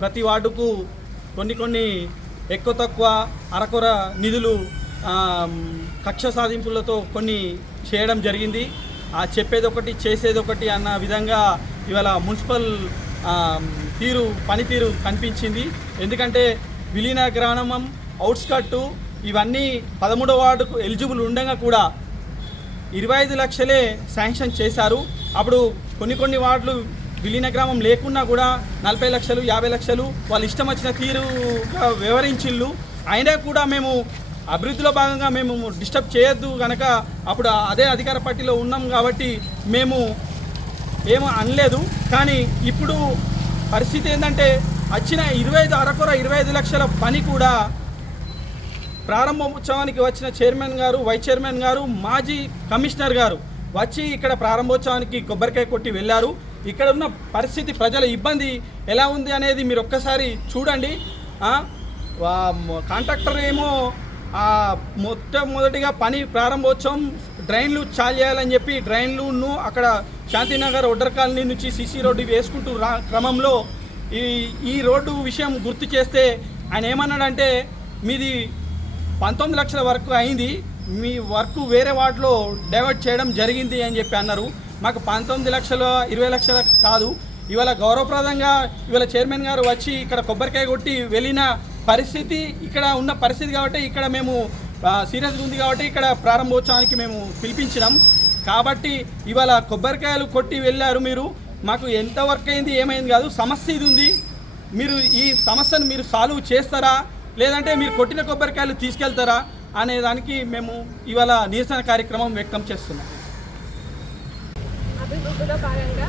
ప్రతి వార్డుకు కొన్ని కొన్ని ఎక్కువ తక్కువ అరకొర నిధులు కక్ష సాధింపులతో కొన్ని చేయడం జరిగింది. ఆ చెప్పేది ఒకటి చేసేది ఒకటి అన్న విధంగా ఇవాళ మున్సిపల్ తీరు పనితీరు కనిపించింది. ఎందుకంటే విలీన గ్రామం అవుట్స్కట్టు ఇవన్నీ పదమూడవ వార్డుకు ఎలిజిబుల్ ఉండగా కూడా ఇరవై ఐదు లక్షలే శాంక్షన్ చేశారు. అప్పుడు కొన్ని కొన్ని వార్డులు విలీన గ్రామం లేకున్నా కూడా నలభై లక్షలు యాభై లక్షలు వాళ్ళు ఇష్టం వచ్చిన తీరుగా వివరించిళ్ళు. అయినా కూడా మేము అభివృద్ధిలో భాగంగా మేము డిస్టర్బ్ చేయొద్దు కనుక అప్పుడు అదే అధికార పార్టీలో ఉన్నాం కాబట్టి మేము ఏమో అనలేదు. కానీ ఇప్పుడు పరిస్థితి ఏంటంటే వచ్చిన ఇరవై ఐదు అరకొర ఇరవై ఐదు లక్షల పని కూడా ప్రారంభోత్సవానికి వచ్చిన చైర్మన్ గారు వైస్ చైర్మన్ గారు మాజీ కమిషనర్ గారు వచ్చి ఇక్కడ ప్రారంభోత్సవానికి కొబ్బరికాయ కొట్టి వెళ్ళారు. ఇక్కడ ఉన్న పరిస్థితి ప్రజల ఇబ్బంది ఎలా ఉంది అనేది మీరు ఒక్కసారి చూడండి. కాంట్రాక్టర్ ఏమో మొట్టమొదటిగా పని ప్రారంభోత్సవం డ్రైన్లు చాలు చేయాలని చెప్పి డ్రైన్లును అక్కడ శాంతినగర్ ఒడ్డర్ కాలనీ నుంచి సిసి రోడ్డు వేసుకుంటూ రా క్రమంలో ఈ ఈ రోడ్డు విషయం గుర్తు చేస్తే ఆయన ఏమన్నాడంటే మీది పంతొమ్మిది లక్షల వరకు అయింది మీ వర్క్ వేరే వాటిలో డైవర్ట్ చేయడం జరిగింది అని చెప్పి అన్నారు. మాకు పంతొమ్మిది లక్షల ఇరవై లక్షల కాదు. ఇవాళ గౌరవప్రదంగా ఇవాళ చైర్మన్ గారు వచ్చి ఇక్కడ కొబ్బరికాయ కొట్టి వెళ్ళిన పరిస్థితి ఇక్కడ ఉన్న పరిస్థితి కాబట్టి ఇక్కడ మేము సీరియస్గా ఉంది కాబట్టి ఇక్కడ ప్రారంభోత్సవానికి మేము పిలిపించినాం. కాబట్టి ఇవాళ కొబ్బరికాయలు కొట్టి వెళ్ళారు మీరు. మాకు ఎంత వర్క్ అయింది ఏమైంది కాదు సమస్య ఇది ఉంది. మీరు ఈ సమస్యను మీరు సాల్వ్ చేస్తారా? లేదంటే మీరు కొట్టిన కొబ్బరికాయలు తీసుకెళ్తారా? అనే దానికి మేము ఇవాళ నిరసన కార్యక్రమం వ్యక్తం చేస్తున్నాం. అభివృద్ధిలో భాగంగా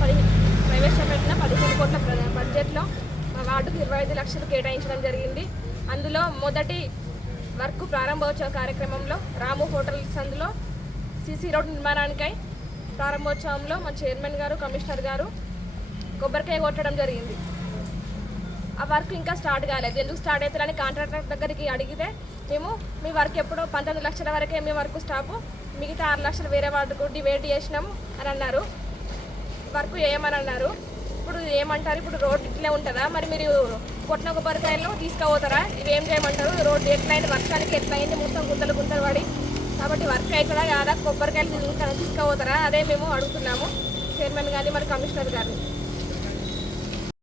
పది ప్రవేశపెట్టిన పదిహేను కోట్ల బడ్జెట్లో మా వార్డుకు ఇరవై ఐదు లక్షలు కేటాయించడం జరిగింది. అందులో మొదటి వర్క్ ప్రారంభోత్సవ కార్యక్రమంలో రాము హోటల్ సందులో సీసీ రోడ్ నిర్మాణానికై ప్రారంభోత్సవంలో మా చైర్మన్ గారు కమిషనర్ గారు కొబ్బరికాయ కొట్టడం జరిగింది. ఆ వర్క్ ఇంకా స్టార్ట్ కాలేదు. ఎందుకు స్టార్ట్ అవుతుందని కాంట్రాక్టర్ దగ్గరికి అడిగితే మేము మీ వర్క్ ఎప్పుడో పంతొమ్మిది లక్షల వరకే మీ వర్క్ స్టాపు మిగతా ఆరు లక్షలు వేరే వాళ్ళకు డివైడ్ చేసినాం అని అన్నారు. వర్క్ చేయమని అన్నారు. ఇప్పుడు ఏమంటారు? ఇప్పుడు రోడ్ ఇట్లే ఉంటుందా? మరి మీరు కొట్టిన కొబ్బరికాయలు తీసుకుపోతారా? ఇవి ఏం చేయమంటారు? రోడ్ ఎట్లయింది? వర్షానికి ఎట్లయింది? మొత్తం గుంతలు గుంతలు పడి. కాబట్టి వర్క్ అవుతుందా కాదా? కొబ్బరికాయలు తీసుకుపోతారా? అదే మేము అడుగుతున్నాము. చైర్మన్ కానీ మరి కమిషనర్ గారిని